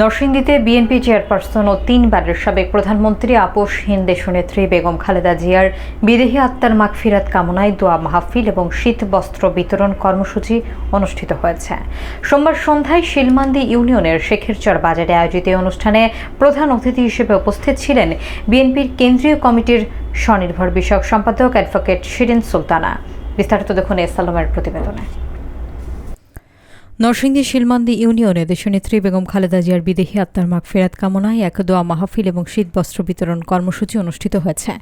নরসিংদীতে BNP chairperson ও 3 বারের সাবেক প্রধানমন্ত্রী আপোষহীন দেশনেত্রী বেগম খালেদা জিয়ার বিদেহী আত্মার মাগফিরাত কামনায় দোয়া মাহফিল এবং শীত বস্ত্র বিতরণ কর্মসূচি অনুষ্ঠিত হয়েছে। সোমবার সন্ধ্যায় শিলমান্দি ইউনিয়নের শেখেরচর বাজারে আয়োজিত এই অনুষ্ঠানে প্রধান অতিথি হিসেবে উপস্থিত ছিলেন বিএনপির কেন্দ্রীয় কমিটির স্বনির্ভর বিষয়ক সম্পাদক অ্যাডভোকেট শিরিন সুলতানা। বিস্তারিত দেখুন এস আলমের প্রতিবেদনে। নরসিংদী শিলমান্দি ইউনিয়নে দেশনেত্রী বেগম খালেদা জিয়ার বিদেহী আত্মার মাগফিরাত কামনায় এক দোয়া মাহফিল এবং শীত বস্ত্র বিতরণ কর্মসূচি অনুষ্ঠিত হয়েছে।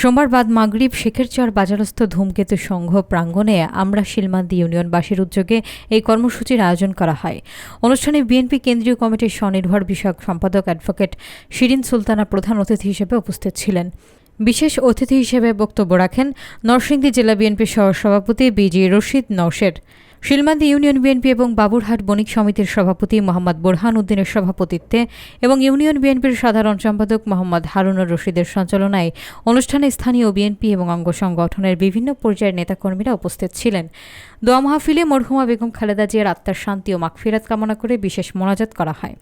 সোমবার বাদ মাগরিব শেখেরচর বাজারস্থ ধূমকেতু সংঘ প্রাঙ্গণে আমরা শিলমান্দি ইউনিয়নবাসীর উদ্যোগে এই কর্মসূচির আয়োজন করা হয়। অনুষ্ঠানে বিএনপি কেন্দ্রীয় কমিটির স্বনির্ভর বিষয়ক সম্পাদক অ্যাডভোকেট শিরিন সুলতানা প্রধান অতিথি হিসেবে উপস্থিত ছিলেন। বিশেষ অতিথি হিসেবে বক্তব্য রাখেন নরসিংদী জেলা বিএনপির সহসভাপতি বিজি রশিদ নওশের, শিলমান্দি ইউনিয়ন বিএনপি এবং বাবুরহাট বণিক সমিতির সভাপতি মোহাম্মদ বোরহান উদ্দিনের সভাপতিত্বে এবং ইউনিয়ন বিএনপির সাধারণ সম্পাদক মোহাম্মদ হারুনুর রশিদের সঞ্চালনায় অনুষ্ঠানে স্থানীয় বিএনপি এবং অঙ্গ সংগঠনের বিভিন্ন পর্যায়ের নেতাকর্মীরা উপস্থিত ছিলেন। দোয়া মাহফিলে মরহুমা বেগম খালেদা জিয়ার আত্মার শান্তি ও মাগফিরাত কামনা করে বিশেষ মোনাজাত করা হয়।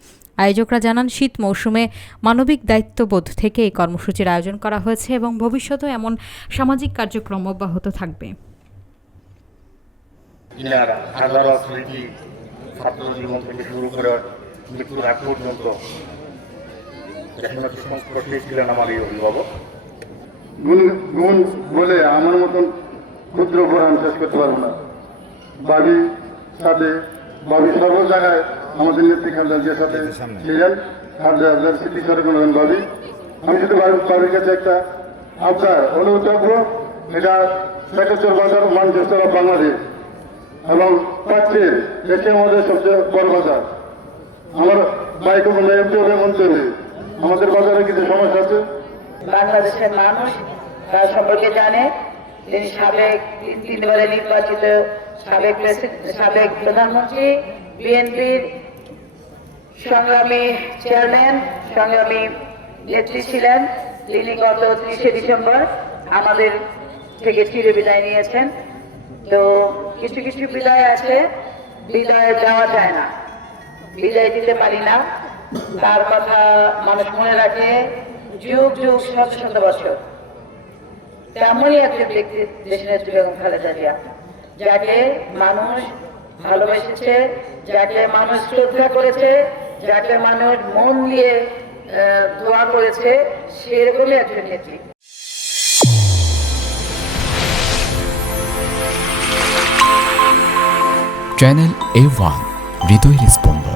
আয়োজকরা জানান, শীত মৌসুমে মানবিক দায়িত্ববোধ থেকে এই কর্মসূচির আয়োজন করা হয়েছে এবং ভবিষ্যতেও এমন সামাজিক কার্যক্রম অব্যাহত থাকবে। ইনার হাজারো স্মৃতি ছাত্র জীবন থেকে শুরু করে মৃত্যুর আগ পর্যন্ত সংস্পর্শে ছিলেন আমার এই অভিভাবক। গুণ বলে আমার মতন ক্ষুদ্র প্রধান শেষ করতে পারবো না। বাবি সর্ব জায়গায় আমাদের নেত্রী খালেদা জিয়ার সাথে ছিলেন। খালেদা স্মৃতি স্মরণ করবেন বাবি। আমি শুধু বাবির কাছে একটা আবদার অনুরোধ রাখবো, এটা শেখেরচর বাজার মানচেস্টার অফ বাংলাদেশ এবং পাচ্ছেন দেশের মধ্যে সবচেয়ে বড় বাজার। আমার বাইক এমপি হবে মন্ত্রী হবে, আমাদের বাজারে কিছু সমস্যা আছে। বাংলাদেশের মানুষ তার সম্পর্কে জানে। তিনি সাবেক 3 বারে নির্বাচিত সাবেক প্রধানমন্ত্রী, বিএনপির সংগ্রামী চেয়ারম্যান, সংগ্রামী নেত্রী ছিলেন। তিনি গত 30শে ডিসেম্বর আমাদের থেকে চিরবিদায় নিয়েছেন। তো কিছু কিছু বিদায় আছে, বিদায় দেওয়া যায় না, বিদায় দিতে পারি না। তার কথা মানুষ মনে রাখে যুগ যুগ শত শত বছর। তেমনই একজন ব্যক্তি দেশনেত্রী বেগম খালেদা জিয়া, যাকে মানুষ ভালোবেসেছে, যাকে মানুষ শ্রদ্ধা করেছে, যাকে মানুষ মন দিয়ে দোয়া করেছে, সেরকমই একজন নেত্রী। চ্যানেল A1 হৃদয়ের স্পন্দন।